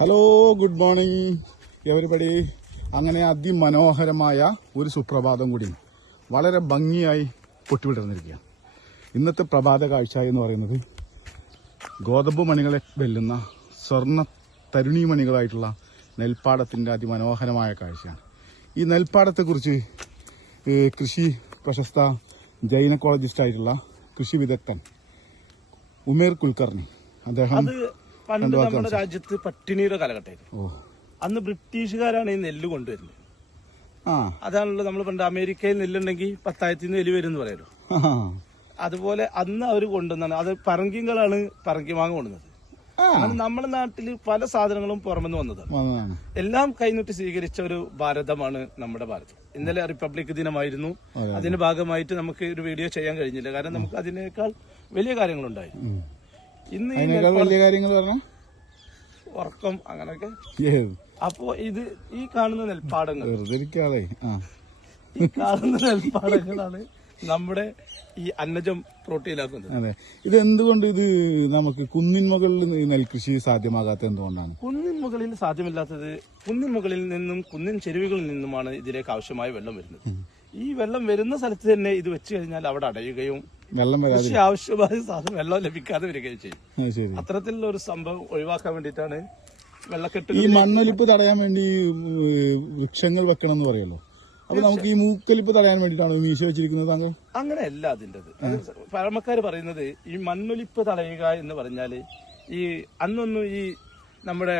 Hello, good morning everybody. അങ്ങനെ അതിമനോഹരമായ ഒരു സുപ്രഭാതം കൂടി വളരെ ഭംഗിയായി പൊട്ടിവിടർന്നിരിക്കുകയാണ്. ഇന്നത്തെ പ്രഭാത കാഴ്ച എന്ന് പറയുന്നത് ഗോതമ്പ് മണികളെ വെല്ലുന്ന സ്വർണ്ണ തരുണീമണികളായിട്ടുള്ള നെൽപ്പാടത്തിൻ്റെ അതിമനോഹരമായ കാഴ്ചയാണ്. ഈ നെൽപ്പാടത്തെക്കുറിച്ച് കൃഷി പ്രശസ്ത ജൈനക്കോളജിസ്റ്റായിട്ടുള്ള കൃഷി വിദഗ്ധൻ ഉമേർ കുൽക്കർണി അദ്ദേഹം പണ്ട് നമ്മുടെ രാജ്യത്ത് പട്ടിണിയുടെ കാലഘട്ടമായിരുന്നു. അന്ന് ബ്രിട്ടീഷുകാരാണ് ഈ നെല്ല് കൊണ്ടുവരുന്നത്. അതാണല്ലോ നമ്മൾ പണ്ട് അമേരിക്കയിൽ നെല്ലുണ്ടെങ്കിൽ 10,000 നെല്ല് വരും എന്ന് പറയുമല്ലോ. അതുപോലെ അന്ന് അവർ കൊണ്ടുവന്നാണ്. അത് പറങ്കികളാണ് പറങ്കിമാങ്ങ കൊണ്ടുവന്നത്. അത് നമ്മുടെ നാട്ടിൽ പല സാധനങ്ങളും പുറമെന്ന് വന്നതാണ്. എല്ലാം കൈനീട്ടി സ്വീകരിച്ച ഒരു ഭാരതമാണ് നമ്മുടെ ഭാരതം. ഇന്നലെ റിപ്പബ്ലിക് ദിനമായിരുന്നു. അതിന്റെ ഭാഗമായിട്ട് നമുക്ക് ഒരു വീഡിയോ ചെയ്യാൻ കഴിഞ്ഞില്ല. കാരണം നമുക്ക് അതിനേക്കാൾ വലിയ കാര്യങ്ങളുണ്ടായി. ഇന്ന് വലിയ കാര്യങ്ങൾ ഉറക്കം അങ്ങനെയൊക്കെ. അപ്പോ ഇത് ഈ കാണുന്ന നെൽപ്പാടങ്ങൾ നെൽപ്പാടങ്ങളാണ് നമ്മുടെ ഈ അന്നജം പ്രോട്ടീനാക്കുന്നത്. അതെ, ഇത് എന്തുകൊണ്ട് ഇത് നമുക്ക് കുന്നിൻ മുകളിൽ നെൽകൃഷി സാധ്യമാകാത്ത എന്തുകൊണ്ടാണ്? കുന്നിൻ മുകളിൽ സാധ്യമല്ലാത്തത്, കുന്നിൻ മുകളിൽ നിന്നും കുന്നിൻ ചെരുവുകളിൽ നിന്നുമാണ് ഇതിലേക്ക് ആവശ്യമായ വെള്ളം വരുന്നത്. ഈ വെള്ളം വരുന്ന സ്ഥലത്ത് തന്നെ ഇത് വെച്ച് കഴിഞ്ഞാൽ അവിടെ അടയുകയും കൃഷി ആവശ്യമായ സാധനം വെള്ളം ലഭിക്കാതെ വരികയും ചെയ്യും. അത്തരത്തിലുള്ള ഒരു സംഭവം ഒഴിവാക്കാൻ വേണ്ടിയിട്ടാണ് വെള്ളക്കെട്ട്. ഈ മണ്ണൊലിപ്പ് തടയാൻ വേണ്ടി വൃക്ഷങ്ങൾ വെക്കണം എന്ന് പറയുമല്ലോ. അപ്പൊ നമുക്ക് ഈ മൂക്കൊലിപ്പ് തടയാൻ വേണ്ടിയിട്ടാണ് മീശ വെച്ചിരിക്കുന്നത് താങ്കൾ? അങ്ങനെയല്ല അതിൻ്റെത്. പഴമക്കാർ പറയുന്നത് ഈ മണ്ണൊലിപ്പ് തടയുക എന്ന് പറഞ്ഞാല് ഈ അന്നൊന്നും ഈ നമ്മുടെ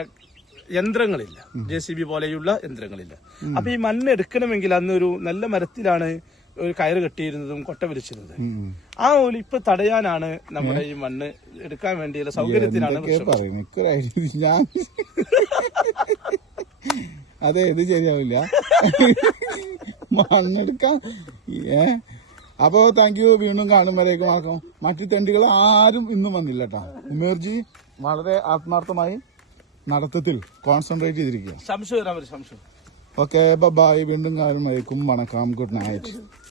യന്ത്രങ്ങളില്ല, JCB പോലെയുള്ള യന്ത്രങ്ങളില്ല. അപ്പൊ ഈ മണ്ണ് എടുക്കണമെങ്കിൽ അന്നൊരു നല്ല മരത്തിലാണ് ഒരു കയറ് കെട്ടിയിരുന്നതും കൊട്ട വിരിച്ചിരുന്നത്. ആ ഒലിപ്പ് തടയാനാണ് നമ്മുടെ ഈ മണ്ണ് എടുക്കാൻ വേണ്ടിയുള്ള സൗകര്യത്തിനാണ്. അതെ, ഇത് ശരിയാവില്ല മണ്ണെടുക്കാൻ. അപ്പോ താങ്ക് യു. വീണ്ടും കാണുമ്പോഴേക്കും ആക്കാം. മറ്റു തെണ്ടികൾ ആരും ഇന്നും വന്നില്ല കേട്ടോ. ഉമേർജി വളരെ ആത്മാർത്ഥമായി നടത്തത്തിൽ കോൺസെൻട്രേറ്റ് ചെയ്തിരിക്കുക. സംശയം. Okay, bye. വീണ്ടും കാണുമ്പോഴേക്കും വണക്കം. Good night.